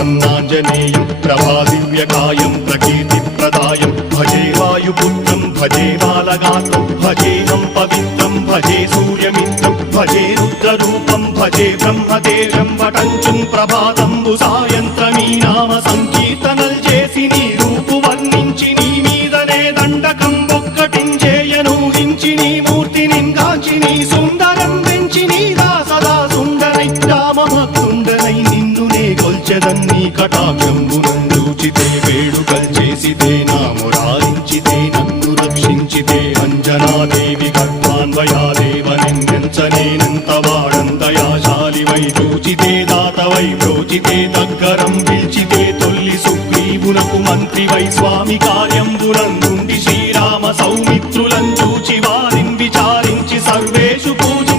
प्रसन्नाञ्जनेयं प्रभादिव्यकायं प्रकीर्तिप्रदायं भजे वायुपुत्रं भजे बालगात्रं भजेऽहं पवित्रं भजे सूर्यमित्रं भजे रुद्ररूपं भजे ब्रह्मदेवं वटञ्चुं प्रभाతంబు సాయంత్రమీ నామ సంకీర్తనల్ చేసి నీ రూపు వర్ణించి నీ మీదనే దండకం ఒక్కటించేయను హించి నీ మూర్తిని గాంచి నీ సుందరం వెంచి నీ దాసదా సుందరై రామభక్తుండనై నిన్నునే కొల్చెదన్ని కటాక్షంబునందూచితే వేడుకల్ చేసితే నా మురారించితే నన్ను రక్షించితే అంజనాదేవి గర్భాన్వయాదేవనెంచనేనంత వాడంతయాశాలివై చూచితే దాతవై ప్రోచితే దగ్గరం పిలిచితే తొల్లి సుగ్రీవునకు మంత్రివై స్వామి కార్యంబునందుండి శ్రీరామ సౌమిత్రులం చూచి వారిని విచారించి సర్వేషు పూజ